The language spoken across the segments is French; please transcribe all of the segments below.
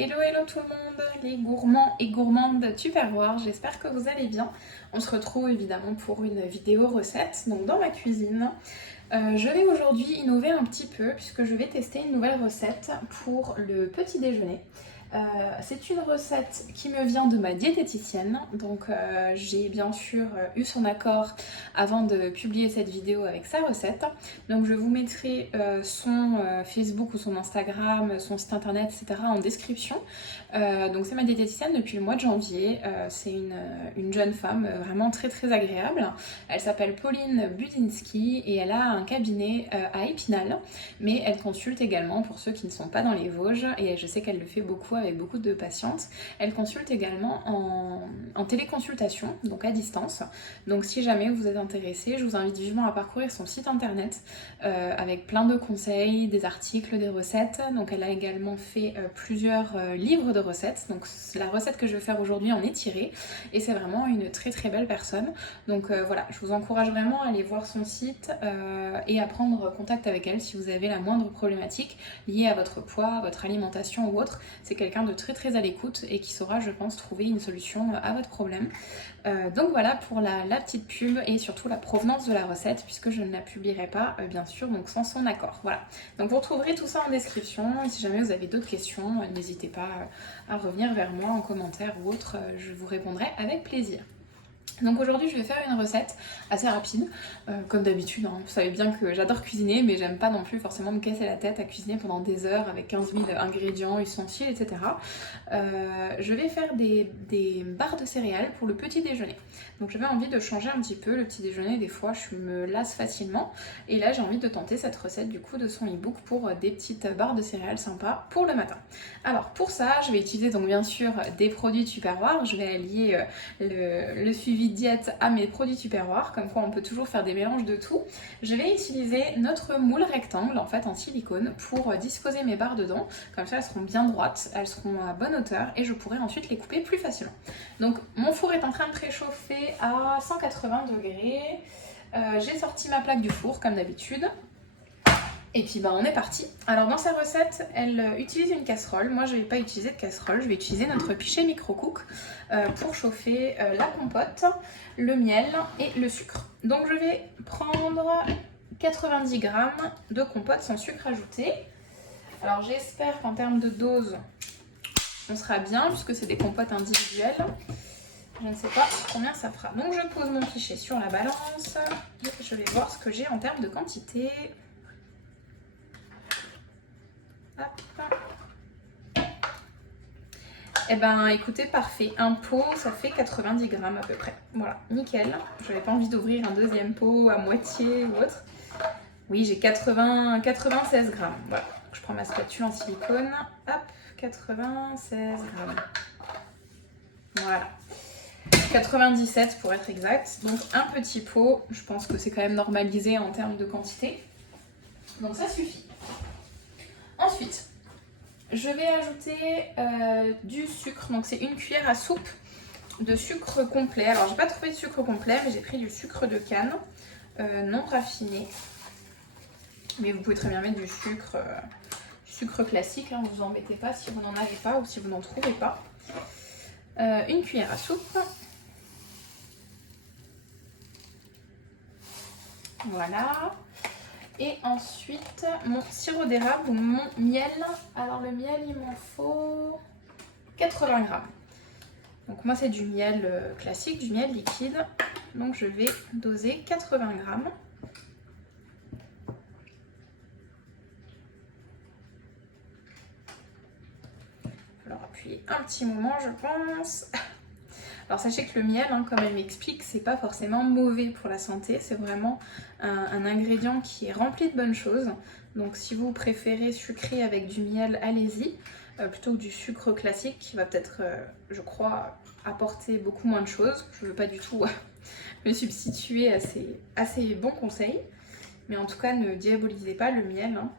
Hello hello tout le monde, les gourmands et gourmandes de Tupperware, j'espère que vous allez bien. On se retrouve évidemment pour une vidéo recette, donc dans ma cuisine. Je vais aujourd'hui innover un petit peu puisque je vais tester une nouvelle recette pour le petit déjeuner. C'est une recette qui me vient de ma diététicienne, donc j'ai bien sûr eu son accord avant de publier cette vidéo avec sa recette. Donc je vous mettrai son Facebook ou son Instagram, son site internet, etc. en description. Donc c'est ma diététicienne depuis le mois de janvier. C'est une jeune femme vraiment très très agréable. Elle s'appelle Pauline Budinski et elle a un cabinet à Épinal, mais elle consulte également pour ceux qui ne sont pas dans les Vosges, et je sais qu'elle le fait beaucoup avec beaucoup de patientes. Elle consulte également en téléconsultation, donc à distance. Donc si jamais vous êtes intéressé, je vous invite vivement à parcourir son site internet avec plein de conseils, des articles, des recettes. Donc elle a également fait plusieurs livres de recettes. Donc la recette que je vais faire aujourd'hui en est tirée et c'est vraiment une très très belle personne. Donc voilà, je vous encourage vraiment à aller voir son site et à prendre contact avec elle si vous avez la moindre problématique liée à votre poids, à votre alimentation ou autre. C'est quelqu'un de très très à l'écoute et qui saura, je pense, trouver une solution à votre problème. Donc voilà pour la petite pub et surtout la provenance de la recette, puisque je ne la publierai pas bien sûr, donc sans son accord. Voilà, donc vous retrouverez tout ça en description et si jamais vous avez d'autres questions, n'hésitez pas à revenir vers moi en commentaire ou autre, je vous répondrai avec plaisir. Donc aujourd'hui je vais faire une recette assez rapide, comme d'habitude, hein. Vous savez bien que j'adore cuisiner, mais j'aime pas non plus forcément me casser la tête à cuisiner pendant des heures avec 15 000 ingrédients, ustensiles, etc. Je vais faire des barres de céréales pour le petit déjeuner. Donc j'avais envie de changer un petit peu le petit déjeuner, des fois je me lasse facilement, et là j'ai envie de tenter cette recette du coup de son e-book pour des petites barres de céréales sympas pour le matin. Alors pour ça je vais utiliser donc bien sûr des produits Tupperware, je vais allier le suivi diète à mes produits Tupperware, comme quoi on peut toujours faire des mélanges de tout. Je vais utiliser notre moule rectangle en fait en silicone pour disposer mes barres dedans, comme ça elles seront bien droites, elles seront à bonne hauteur et je pourrai ensuite les couper plus facilement. Donc mon four est en train de préchauffer à 180 degrés, j'ai sorti ma plaque du four comme d'habitude. Et puis on est parti. Alors dans sa recette, elle utilise une casserole. Moi je ne vais pas utiliser de casserole, je vais utiliser notre pichet micro-cook pour chauffer la compote, le miel et le sucre. Donc je vais prendre 90 g de compote sans sucre ajouté. Alors j'espère qu'en termes de dose, on sera bien puisque c'est des compotes individuelles. Je ne sais pas combien ça fera. Donc je pose mon pichet sur la balance et je vais voir ce que j'ai en termes de quantité. Et écoutez, parfait, un pot ça fait 90 g à peu près, voilà, nickel. Je n'avais pas envie d'ouvrir un deuxième pot à moitié ou autre. Oui, j'ai 96 g, voilà. Donc, je prends ma spatule en silicone, hop, 96 g. Voilà, 97 pour être exact, donc un petit pot, je pense que c'est quand même normalisé en termes de quantité, donc ça suffit. Ensuite, je vais ajouter du sucre, donc c'est une cuillère à soupe de sucre complet. Alors j'ai pas trouvé de sucre complet, mais j'ai pris du sucre de canne non raffiné. Mais vous pouvez très bien mettre du sucre classique, hein, vous embêtez pas si vous n'en avez pas ou si vous n'en trouvez pas. Une cuillère à soupe. Voilà. Et ensuite, mon sirop d'érable ou mon miel. Alors le miel, il m'en faut 80 g. Donc moi, c'est du miel classique, du miel liquide. Donc je vais doser 80 g. Alors appuyer un petit moment, je pense. Alors sachez que le miel, hein, comme elle m'explique, c'est pas forcément mauvais pour la santé, c'est vraiment un ingrédient qui est rempli de bonnes choses. Donc si vous préférez sucrer avec du miel, allez-y, plutôt que du sucre classique qui va peut-être, je crois, apporter beaucoup moins de choses. Je ne veux pas du tout me substituer à ces bons conseils, mais en tout cas ne diabolisez pas le miel, hein.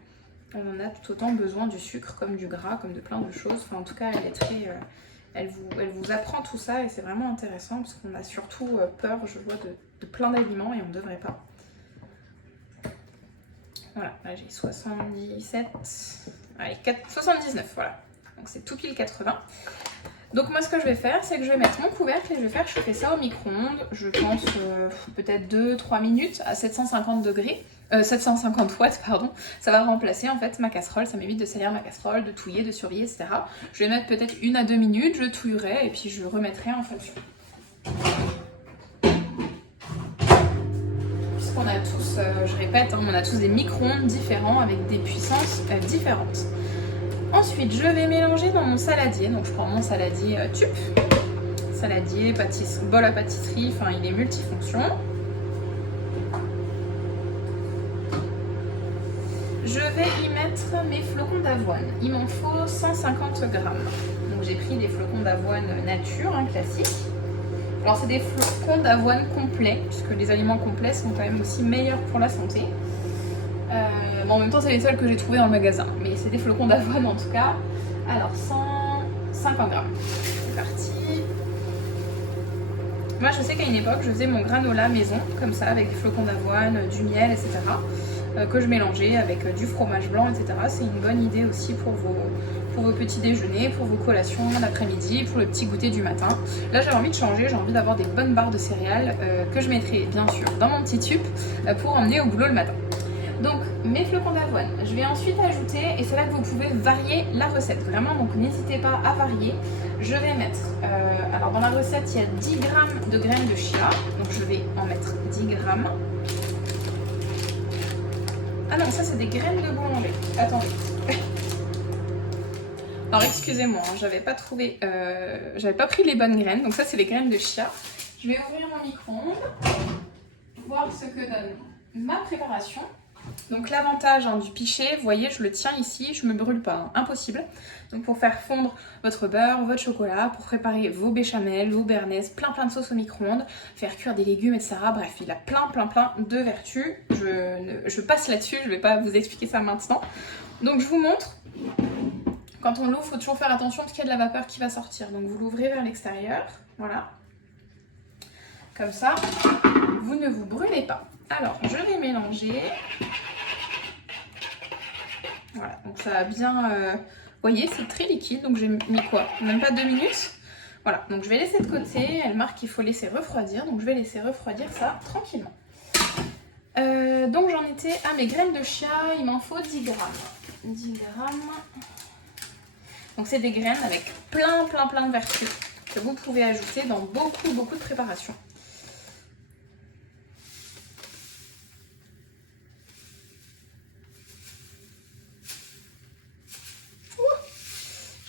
On en a tout autant besoin du sucre comme du gras, comme de plein de choses. Enfin, en tout cas, elle est très... Elle vous apprend tout ça et c'est vraiment intéressant parce qu'on a surtout peur, je vois, de plein d'aliments et on ne devrait pas. Voilà, là j'ai 77, allez, 79, voilà. donc c'est tout pile 80. Donc moi ce que je vais faire, c'est que je vais mettre mon couvercle et je vais faire chauffer ça au micro-ondes, je pense peut-être 2-3 minutes à 750 degrés. 750 watts, pardon, ça va remplacer en fait ma casserole, ça m'évite de salir ma casserole, de touiller, de surveiller, etc. Je vais mettre peut-être 1 à 2 minutes, je touillerai et puis je remettrai en fonction. Puisqu'on a tous, je répète, hein, on a tous des micro-ondes différents avec des puissances différentes. Ensuite, je vais mélanger dans mon saladier, donc je prends mon saladier tube, saladier, bol à pâtisserie, enfin il est multifonction. Je vais y mettre mes flocons d'avoine. Il m'en faut 150 grammes. Donc j'ai pris des flocons d'avoine nature, hein, classiques. Alors c'est des flocons d'avoine complets, puisque les aliments complets sont quand même aussi meilleurs pour la santé. Mais en même temps c'est les seuls que j'ai trouvés dans le magasin. Mais c'est des flocons d'avoine en tout cas. Alors 150 grammes. C'est parti. Moi je sais qu'à une époque je faisais mon granola maison, comme ça, avec des flocons d'avoine, du miel, etc. Que je mélangeais avec du fromage blanc, etc. C'est une bonne idée aussi pour vos petits déjeuners, pour vos collations l'après-midi, pour le petit goûter du matin. Là j'ai envie de changer, j'ai envie d'avoir des bonnes barres de céréales que je mettrai bien sûr dans mon petit tube pour emmener au boulot le matin. Donc mes flocons d'avoine, je vais ensuite ajouter, et c'est là que vous pouvez varier la recette, vraiment, donc n'hésitez pas à varier. Je vais mettre, alors dans la recette il y a 10 g de graines de chia, donc je vais en mettre 10 g. Ah non, ça c'est des graines de boulanger. Attendez. Alors excusez-moi, hein, j'avais pas pris les bonnes graines. Donc ça c'est les graines de chia. Je vais ouvrir mon micro-ondes, voir ce que donne ma préparation. Donc l'avantage du pichet, vous voyez, je le tiens ici, je me brûle pas, hein, impossible. Donc pour faire fondre votre beurre, votre chocolat, pour préparer vos béchamels, vos béarnaises, plein de sauces au micro-ondes, faire cuire des légumes, etc. Bref, il a plein de vertus. Je passe là-dessus, je vais pas vous expliquer ça maintenant. Donc je vous montre. Quand on l'ouvre, il faut toujours faire attention parce qu'il y a de la vapeur qui va sortir. Donc vous l'ouvrez vers l'extérieur, voilà. Comme ça, vous ne vous brûlez pas. Alors, je vais mélanger. Voilà, donc ça a bien... vous voyez, c'est très liquide, donc j'ai mis quoi? Même pas 2 minutes. Voilà, donc je vais laisser de côté. Elle marque qu'il faut laisser refroidir, donc je vais laisser refroidir ça tranquillement. Donc j'en étais à mes graines de chia, il m'en faut 10 grammes. 10 grammes. Donc c'est des graines avec plein de vertus que vous pouvez ajouter dans beaucoup de préparations.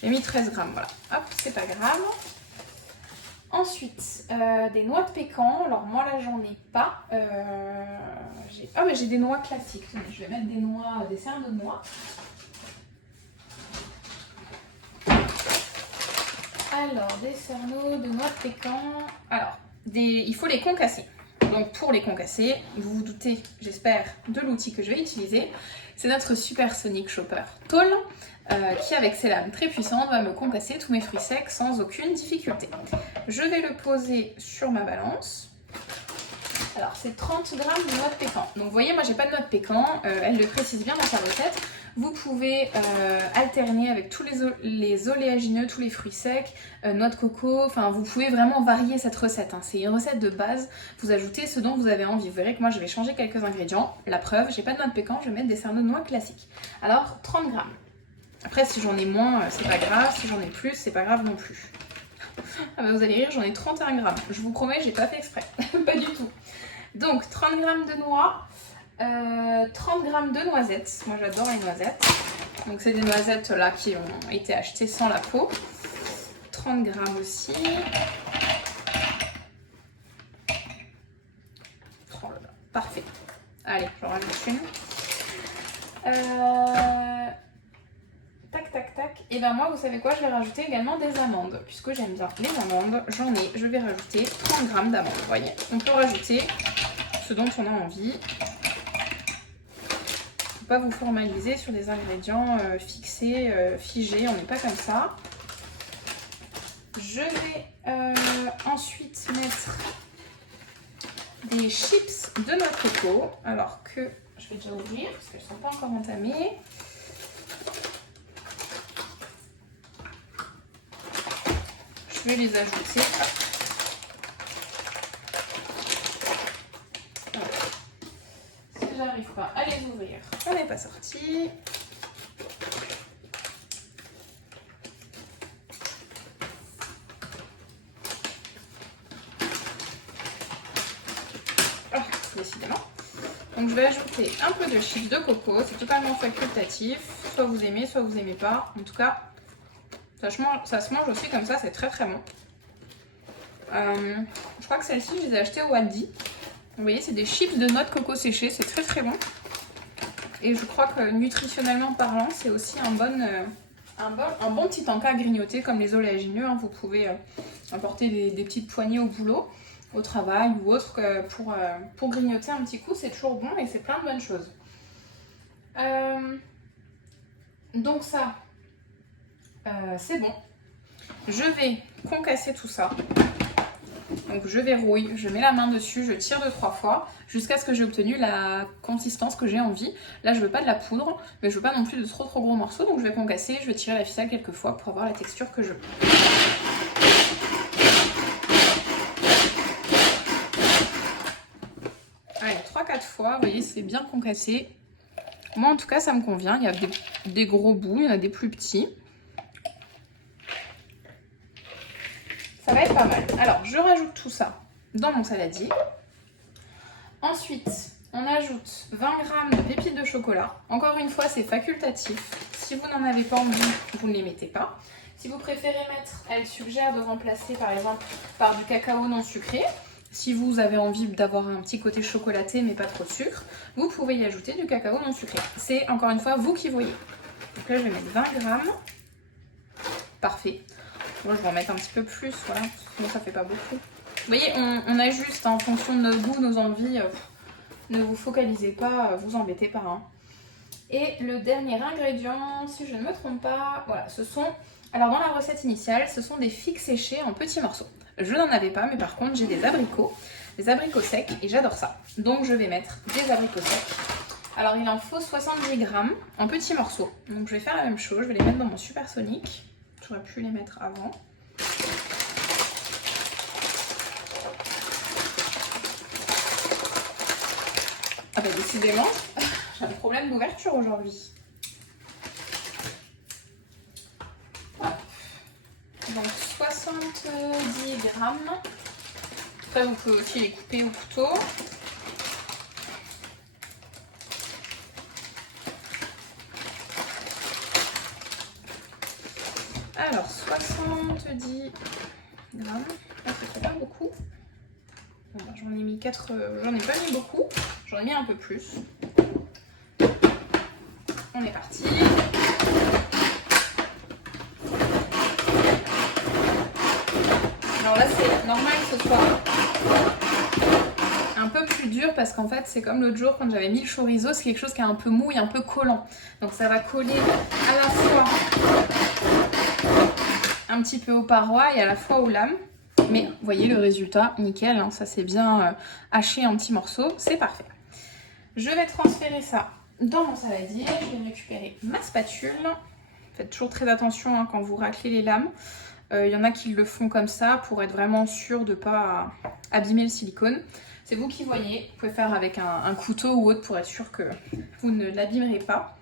J'ai mis 13 grammes, voilà. Hop, c'est pas grave. Ensuite, des noix de pécan. Alors moi là, j'en ai pas. Mais j'ai des noix classiques. Je vais mettre des cerneaux de noix. Alors, des cerneaux de noix de pécan. Alors, il faut les concasser. Donc pour les concasser, vous vous doutez, j'espère, de l'outil que je vais utiliser. C'est notre Super Sonic Chopper Tall. Qui avec ses lames très puissantes va me concasser tous mes fruits secs sans aucune difficulté. Je vais le poser sur ma balance. Alors c'est 30 grammes de noix de pécan. Donc vous voyez, moi j'ai pas de noix de pécan, elle le précise bien dans sa recette. Vous pouvez alterner avec tous les oléagineux, tous les fruits secs, noix de coco, enfin vous pouvez vraiment varier cette recette. Hein. C'est une recette de base, vous ajoutez ce dont vous avez envie. Vous verrez que moi je vais changer quelques ingrédients. La preuve, j'ai pas de noix de pécan, je vais mettre des cerneaux de noix classiques. Alors 30 grammes. Après, si j'en ai moins, c'est pas grave. Si j'en ai plus, c'est pas grave non plus. Ah bah vous allez rire, j'en ai 31 grammes. Je vous promets, j'ai pas fait exprès. Pas du tout. Donc, 30 grammes de noix, 30 grammes de noisettes. Moi, j'adore les noisettes. Donc, c'est des noisettes là qui ont été achetées sans la peau. 30 grammes aussi. Oh là là, parfait. Allez, j'en rajoute une. Tac. Et ben moi, vous savez quoi, je vais rajouter également des amandes. Puisque j'aime bien les amandes, je vais rajouter 30 grammes d'amandes. Vous voyez, on peut rajouter ce dont on a envie. Faut pas vous formaliser sur des ingrédients fixés, figés, on n'est pas comme ça. Je vais ensuite mettre des chips de noix de coco. Alors que je vais déjà ouvrir parce qu'elles ne sont pas encore entamées. Je vais les ajouter. Si j'arrive pas à les ouvrir, ça n'est pas sorti. Décidément. Donc je vais ajouter un peu de chips de coco, c'est totalement facultatif, soit vous aimez, soit vous n'aimez pas. En tout cas, ça se mange aussi comme ça, c'est très très bon. Je crois que celles-ci, je les ai achetées au Aldi. Vous voyez, c'est des chips de noix de coco séchées, c'est très très bon. Et je crois que nutritionnellement parlant, c'est aussi un bon petit encas à grignoter comme les oléagineux. Hein. Vous pouvez apporter des petites poignées au boulot, au travail ou autre pour grignoter un petit coup, c'est toujours bon et c'est plein de bonnes choses. Donc ça, c'est bon. Je vais concasser tout ça. Donc je verrouille, je mets la main dessus, je tire 2-3 fois jusqu'à ce que j'ai obtenu la consistance que j'ai envie. Là je veux pas de la poudre, mais je veux pas non plus de trop gros morceaux, donc je vais concasser, je vais tirer la ficelle quelques fois pour avoir la texture que je veux. Allez, 3-4 fois, vous voyez, c'est bien concassé. Moi, en tout cas, ça me convient. Il y a des gros bouts, il y en a des plus petits. Ça va être pas mal. Alors, je rajoute tout ça dans mon saladier. Ensuite, on ajoute 20 g de pépites de chocolat. Encore une fois, c'est facultatif. Si vous n'en avez pas envie, vous ne les mettez pas. Si vous préférez mettre, elle suggère de remplacer par exemple par du cacao non sucré. Si vous avez envie d'avoir un petit côté chocolaté mais pas trop de sucre, vous pouvez y ajouter du cacao non sucré. C'est encore une fois vous qui voyez. Donc là je vais mettre 20 g. Parfait. Moi je vais en mettre un petit peu plus, voilà, sinon ça fait pas beaucoup. Vous voyez, on ajuste en fonction de nos goûts, nos envies. Ne vous focalisez pas, vous embêtez pas. Hein. Et le dernier ingrédient, si je ne me trompe pas, voilà, ce sont... Alors dans la recette initiale, ce sont des figues séchées en petits morceaux. Je n'en avais pas, mais par contre j'ai des abricots secs et j'adore ça. Donc je vais mettre des abricots secs. Alors il en faut 70 g en petits morceaux. Donc je vais faire la même chose, je vais les mettre dans mon supersonique. J'aurais pu les mettre avant. Ah bah décidément, j'ai un problème d'ouverture aujourd'hui. Donc 70 g. Après vous pouvez aussi les couper au couteau. Alors 70 g. Là, ça fait pas beaucoup. Bon, bah, j'en ai mis 4, j'en ai pas mis beaucoup, j'en ai mis un peu plus. On est parti. Alors là c'est normal que ce soit un peu plus dur parce qu'en fait c'est comme l'autre jour quand j'avais mis le chorizo, c'est quelque chose qui est un peu mou et un peu collant. Donc ça va coller à la fois un petit peu aux parois et à la fois aux lames. Mais vous voyez le résultat, nickel, hein, ça c'est bien haché en petits morceaux, c'est parfait. Je vais transférer ça dans mon saladier, je vais récupérer ma spatule. Faites toujours très attention hein, quand vous raclez les lames. Il y en a qui le font comme ça pour être vraiment sûr de ne pas abîmer le silicone. C'est vous qui voyez, vous pouvez faire avec un couteau ou autre pour être sûr que vous ne l'abîmerez pas.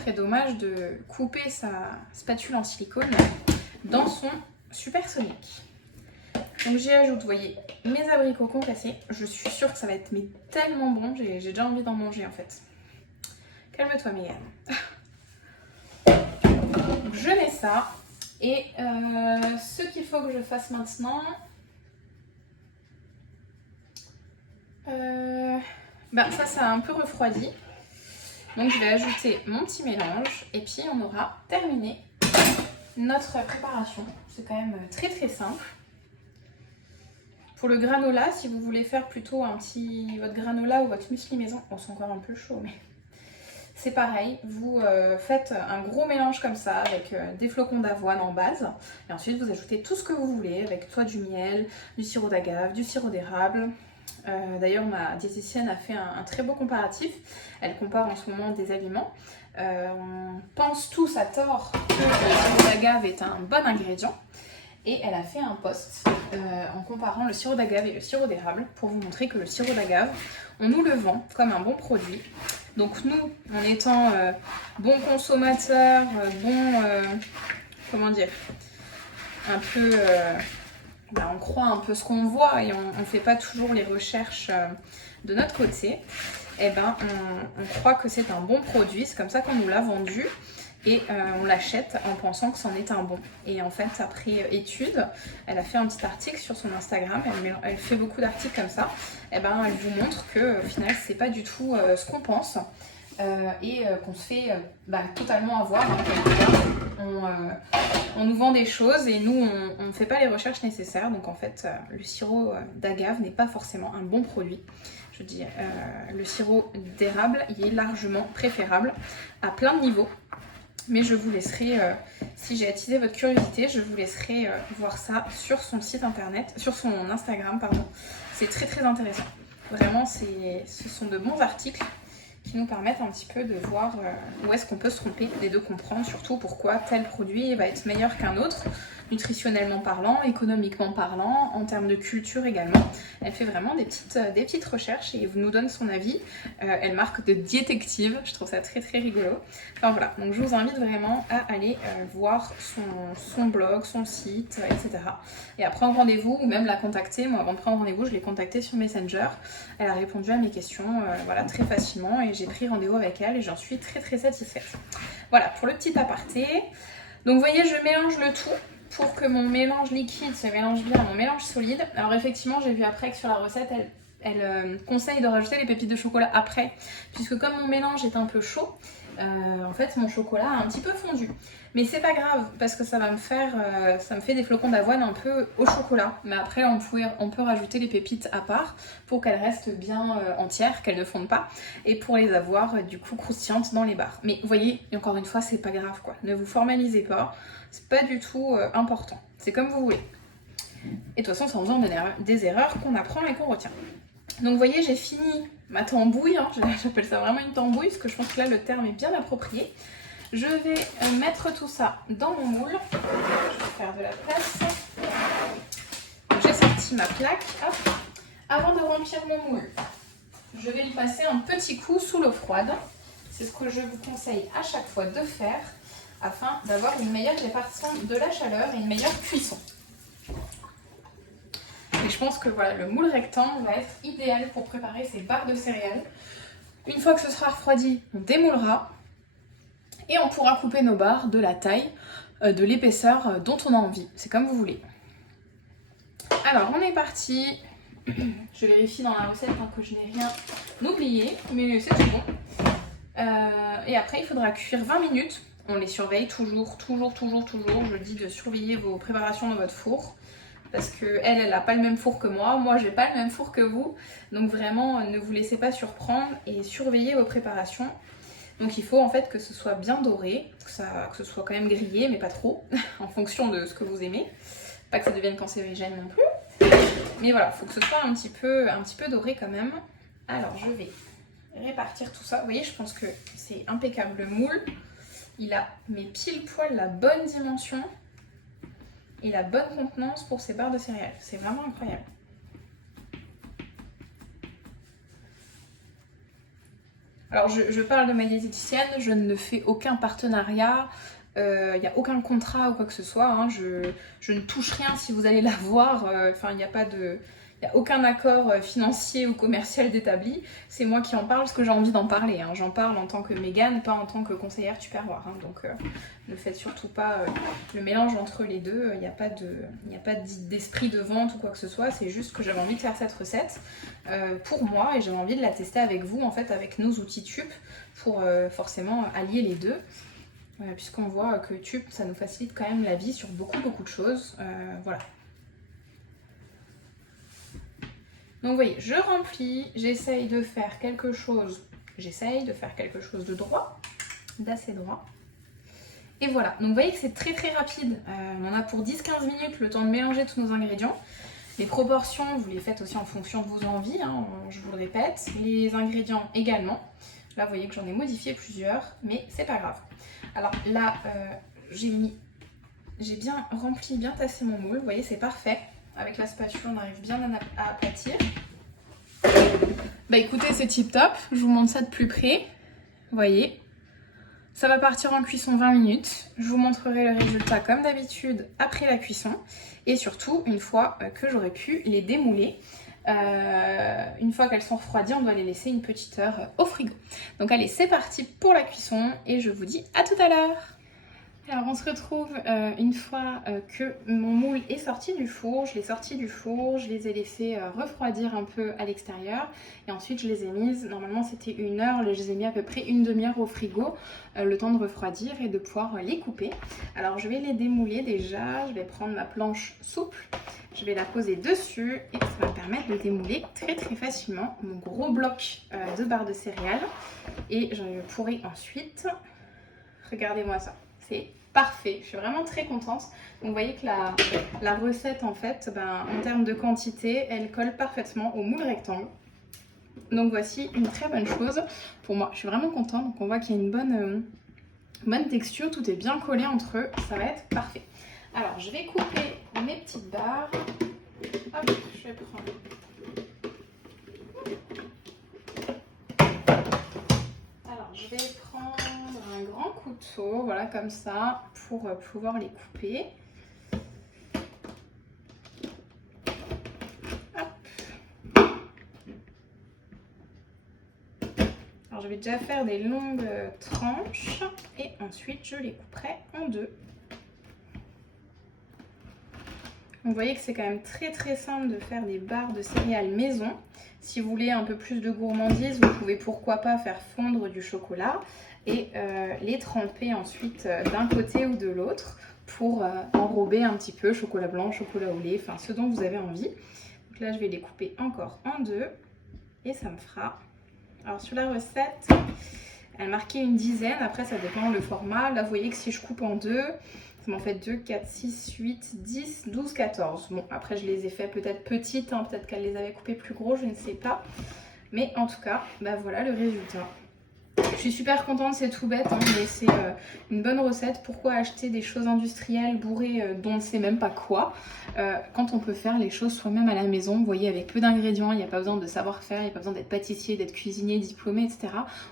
Très dommage de couper sa spatule en silicone dans son supersonique. Donc j'y ajoute, vous voyez, mes abricots concassés. Je suis sûre que ça va être mais tellement bon, j'ai déjà envie d'en manger en fait. Calme-toi Mégane. Donc je mets ça. Et ce qu'il faut que je fasse maintenant... ça a un peu refroidi. Donc je vais ajouter mon petit mélange et puis on aura terminé notre préparation. C'est quand même très très simple. Pour le granola, si vous voulez faire plutôt votre granola ou votre muesli maison, bon c'est encore un peu chaud mais c'est pareil, vous faites un gros mélange comme ça avec des flocons d'avoine en base et ensuite vous ajoutez tout ce que vous voulez avec soit du miel, du sirop d'agave, du sirop d'érable. D'ailleurs ma diététicienne a fait un très beau comparatif, elle compare en ce moment des aliments. On pense tous à tort que le sirop d'agave est un bon ingrédient. Et elle a fait un post en comparant le sirop d'agave et le sirop d'érable pour vous montrer que le sirop d'agave, on nous le vend comme un bon produit. Donc nous, en étant bons consommateurs, comment dire, un peu, on croit un peu ce qu'on voit et on ne fait pas toujours les recherches de notre côté. Et ben, on croit que c'est un bon produit, c'est comme ça qu'on nous l'a vendu. Et on l'achète en pensant que c'en est un bon. Et en fait, après étude, elle a fait un petit article sur son Instagram, elle fait beaucoup d'articles comme ça, et ben elle vous montre que au final, c'est pas du tout ce qu'on pense et qu'on se fait totalement avoir. On nous vend des choses et nous, on ne fait pas les recherches nécessaires. Donc en fait, le sirop d'agave n'est pas forcément un bon produit. Je dis, le sirop d'érable, il est largement préférable à plein de niveaux. Mais je vous laisserai, si j'ai attisé votre curiosité, je vous laisserai voir ça sur son site internet, sur son Instagram, pardon. C'est très très intéressant. Vraiment, ce sont de bons articles qui nous permettent un petit peu de voir où est-ce qu'on peut se tromper et de comprendre surtout pourquoi tel produit va être meilleur qu'un autre, nutritionnellement parlant, économiquement parlant, en termes de culture également. Elle fait vraiment des petites recherches et nous donne son avis. Elle marque de détective, je trouve ça très très rigolo. Enfin voilà, donc je vous invite vraiment à aller voir son blog, son site, etc. Et à prendre rendez-vous ou même la contacter. Moi avant de prendre rendez-vous, je l'ai contactée sur Messenger. Elle a répondu à mes questions voilà, très facilement et j'ai pris rendez-vous avec elle et j'en suis très très satisfaite. Voilà pour le petit aparté. Donc vous voyez, je mélange le tout pour que mon mélange liquide se mélange bien à mon mélange solide. Alors effectivement, j'ai vu après que sur la recette, elle conseille de rajouter les pépites de chocolat après, puisque comme mon mélange est un peu chaud, en fait mon chocolat a un petit peu fondu. Mais c'est pas grave, parce que ça va me faire, ça me fait des flocons d'avoine un peu au chocolat. Mais après, on peut rajouter les pépites à part pour qu'elles restent bien entières, qu'elles ne fondent pas, et pour les avoir du coup croustillantes dans les barres. Mais vous voyez, encore une fois, c'est pas grave quoi. Ne vous formalisez pas, c'est pas du tout important. C'est comme vous voulez. Et de toute façon, c'est en faisant des erreurs qu'on apprend et qu'on retient. Donc vous voyez, j'ai fini ma tambouille, hein. J'appelle ça vraiment une tambouille, parce que je pense que là, le terme est bien approprié. Je vais mettre tout ça dans mon moule. Je vais faire de la place. J'ai sorti ma plaque. Hop. Avant de remplir mon moule, je vais lui passer un petit coup sous l'eau froide. C'est ce que je vous conseille à chaque fois de faire afin d'avoir une meilleure répartition de la chaleur et une meilleure cuisson. Et je pense que voilà, le moule rectangle va être idéal pour préparer ces barres de céréales. Une fois que ce sera refroidi, on démoulera. Et on pourra couper nos barres de la taille, de l'épaisseur dont on a envie. C'est comme vous voulez. Alors, on est parti. Je vérifie dans la recette que je n'ai rien oublié, mais c'est tout bon. Et après, il faudra cuire 20 minutes. On les surveille toujours. Je dis de surveiller vos préparations dans votre four. Parce qu'elle n'a pas le même four que moi. Moi, j'ai pas le même four que vous. Donc vraiment, ne vous laissez pas surprendre et surveillez vos préparations. Donc il faut en fait que ce soit bien doré, que ce soit quand même grillé, mais pas trop, en fonction de ce que vous aimez. Pas que ça devienne cancérigène non plus. Mais voilà, il faut que ce soit un petit peu doré quand même. Alors je vais répartir tout ça. Vous voyez, je pense que c'est impeccable. Le moule, il a mais pile poil la bonne dimension et la bonne contenance pour ces barres de céréales. C'est vraiment incroyable. Alors je parle de ma diététicienne, je ne fais aucun partenariat, il n'y a aucun contrat ou quoi que ce soit, hein. Je ne touche rien si vous allez la voir, il n'y a aucun accord financier ou commercial d'établi, c'est moi qui en parle parce que j'ai envie d'en parler, hein. J'en parle en tant que mégane, pas en tant que conseillère tupperware, hein. Donc ne faites surtout pas le mélange entre les deux, il n'y a pas d'esprit de vente ou quoi que ce soit, c'est juste que j'avais envie de faire cette recette pour moi et j'avais envie de la tester avec vous, en fait, avec nos outils TUP pour forcément allier les deux. Puisqu'on voit que TUP, ça nous facilite quand même la vie sur beaucoup de choses. Voilà. Donc vous voyez, je remplis, j'essaye de faire quelque chose de droit, d'assez droit. Et voilà, donc vous voyez que c'est très rapide. On en a pour 10-15 minutes le temps de mélanger tous nos ingrédients. Les proportions, vous les faites aussi en fonction de vos envies, hein, je vous le répète. Les ingrédients également. Là, vous voyez que j'en ai modifié plusieurs, mais c'est pas grave. Alors là, j'ai bien rempli, bien tassé mon moule. Vous voyez, c'est parfait. Avec la spatule, on arrive bien à aplatir. Bah écoutez, c'est tip top. Je vous montre ça de plus près. Vous voyez, ça va partir en cuisson 20 minutes. Je vous montrerai le résultat comme d'habitude après la cuisson. Et surtout, une fois que j'aurai pu les démouler. Une fois qu'elles sont refroidies, on doit les laisser une petite heure au frigo. Donc allez, c'est parti pour la cuisson et je vous dis à tout à l'heure. Alors on se retrouve une fois que mon moule est sorti du four. Je l'ai sorti du four, je les ai laissés refroidir un peu à l'extérieur et ensuite je les ai mises, normalement c'était 1 heure, je les ai mis à peu près une demi-heure au frigo, le temps de refroidir et de pouvoir les couper. Alors je vais les démouler déjà, je vais prendre ma planche souple, je vais la poser dessus et ça va me permettre de démouler très facilement mon gros bloc de barres de céréales et je pourrai ensuite, regardez-moi ça. C'est parfait, je suis vraiment très contente. Donc vous voyez que la recette en fait, en termes de quantité, elle colle parfaitement au moule rectangle. Donc voici une très bonne chose pour moi, je suis vraiment contente. Donc on voit qu'il y a une bonne texture, tout est bien collé entre eux, ça va être parfait. Alors je vais couper mes petites barres. Hop, je vais prendre... Je vais prendre un grand couteau, voilà comme ça, pour pouvoir les couper. Hop. Alors je vais déjà faire des longues tranches et ensuite je les couperai en deux. Donc, vous voyez que c'est quand même très simple de faire des barres de céréales maison. Si vous voulez un peu plus de gourmandise, vous pouvez pourquoi pas faire fondre du chocolat et les tremper ensuite d'un côté ou de l'autre pour enrober un petit peu chocolat blanc, chocolat au lait, enfin ce dont vous avez envie. Donc là je vais les couper encore en deux et ça me fera... Alors sur la recette, elle marquait une dizaine, après ça dépend le format. Là vous voyez que si je coupe en deux, ça m'en fait 2, 4, 6, 8, 10, 12, 14. Bon, après, je les ai fait peut-être petites, hein, peut-être qu'elle les avait coupées plus gros, je ne sais pas. Mais en tout cas, voilà le résultat. Je suis super contente, c'est tout bête, hein, mais c'est une bonne recette. Pourquoi acheter des choses industrielles bourrées dont on ne sait même pas quoi quand on peut faire les choses soi-même à la maison. Vous voyez, avec peu d'ingrédients, il n'y a pas besoin de savoir-faire, il n'y a pas besoin d'être pâtissier, d'être cuisinier, diplômé, etc.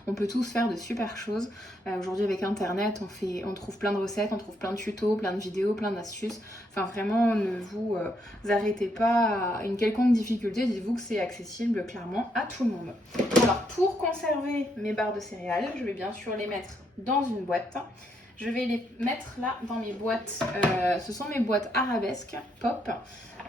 On peut tous faire de super choses. Aujourd'hui, avec Internet, on trouve plein de recettes, on trouve plein de tutos, plein de vidéos, plein d'astuces. Enfin, vraiment, ne vous arrêtez pas à une quelconque difficulté. Dites-vous que c'est accessible clairement à tout le monde. Alors, pour conserver mes barres de céréales, je vais bien sûr les mettre dans une boîte. Je vais les mettre là dans mes boîtes. Ce sont mes boîtes arabesques pop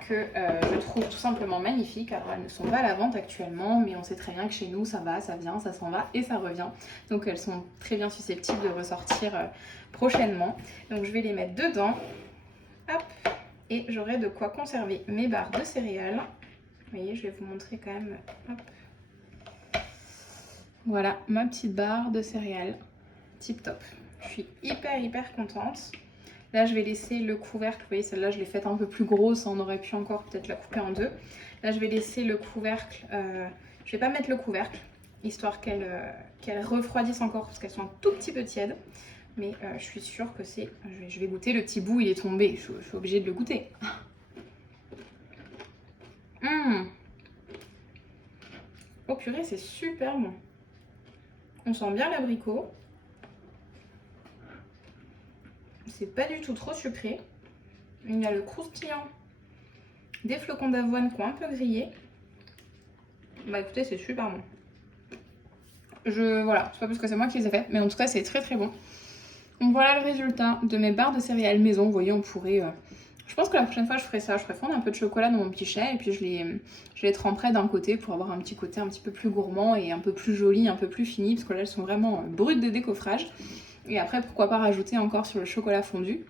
que je trouve tout simplement magnifiques. Alors, elles ne sont pas à la vente actuellement, mais on sait très bien que chez nous, ça va, ça vient, ça s'en va et ça revient. Donc, elles sont très bien susceptibles de ressortir prochainement. Donc, je vais les mettre dedans. Hop, et j'aurai de quoi conserver mes barres de céréales. Vous voyez, je vais vous montrer quand même. Hop. Voilà, ma petite barre de céréales. Tip top. Je suis hyper contente. Là, je vais laisser le couvercle. Vous voyez, celle-là, je l'ai faite un peu plus grosse. On aurait pu encore peut-être la couper en deux. Là, je vais laisser le couvercle. Je vais pas mettre le couvercle, histoire qu'elle refroidisse encore, parce qu'elles sont un tout petit peu tièdes. Mais je suis sûre que c'est... Je vais goûter, le petit bout il est tombé, je suis obligée de le goûter. Oh purée, c'est super bon. On sent bien l'abricot. C'est pas du tout trop sucré. Il y a le croustillant des flocons d'avoine qui ont un peu grillé. Bah écoutez, c'est super bon. Voilà, c'est pas parce que c'est moi qui les ai fait, mais en tout cas c'est très bon. Donc voilà le résultat de mes barres de céréales maison. Vous voyez, on pourrait... Je pense que la prochaine fois je ferai ça, je ferai fondre un peu de chocolat dans mon pichet et puis je les tremperai d'un côté pour avoir un petit côté un petit peu plus gourmand et un peu plus joli, un peu plus fini, parce que là elles sont vraiment brutes de décoffrage. Et après pourquoi pas rajouter encore sur le chocolat fondu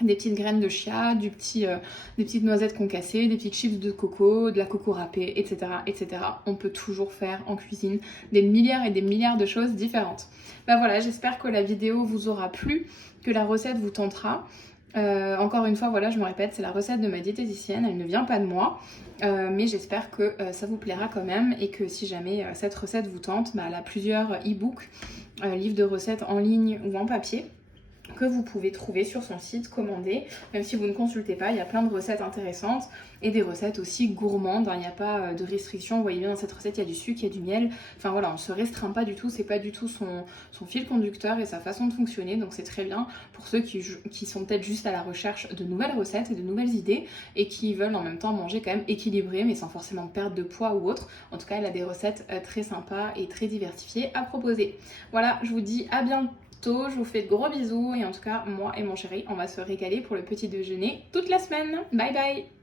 des petites graines de chia, des petites noisettes concassées, des petites chips de coco, de la coco râpée, etc. On peut toujours faire en cuisine des milliards et des milliards de choses différentes. Bah voilà, j'espère que la vidéo vous aura plu, que la recette vous tentera. Encore une fois, voilà, je me répète, c'est la recette de ma diététicienne, elle ne vient pas de moi, mais j'espère que ça vous plaira quand même et que si jamais cette recette vous tente, elle a plusieurs e-books, livres de recettes en ligne ou en papier. que vous pouvez trouver sur son site, commander. Même si vous ne consultez pas, il y a plein de recettes intéressantes et des recettes aussi gourmandes. Il n'y a pas de restriction. Vous voyez bien dans cette recette, il y a du sucre, il y a du miel. Enfin voilà, on ne se restreint pas du tout. C'est pas du tout son fil conducteur et sa façon de fonctionner. Donc c'est très bien pour ceux qui sont peut-être juste à la recherche de nouvelles recettes et de nouvelles idées et qui veulent en même temps manger quand même équilibré mais sans forcément perdre de poids ou autre. En tout cas, elle a des recettes très sympas et très diversifiées à proposer. Voilà, je vous dis à bientôt. Je vous fais de gros bisous et en tout cas moi et mon chéri on va se régaler pour le petit déjeuner toute la semaine. Bye bye.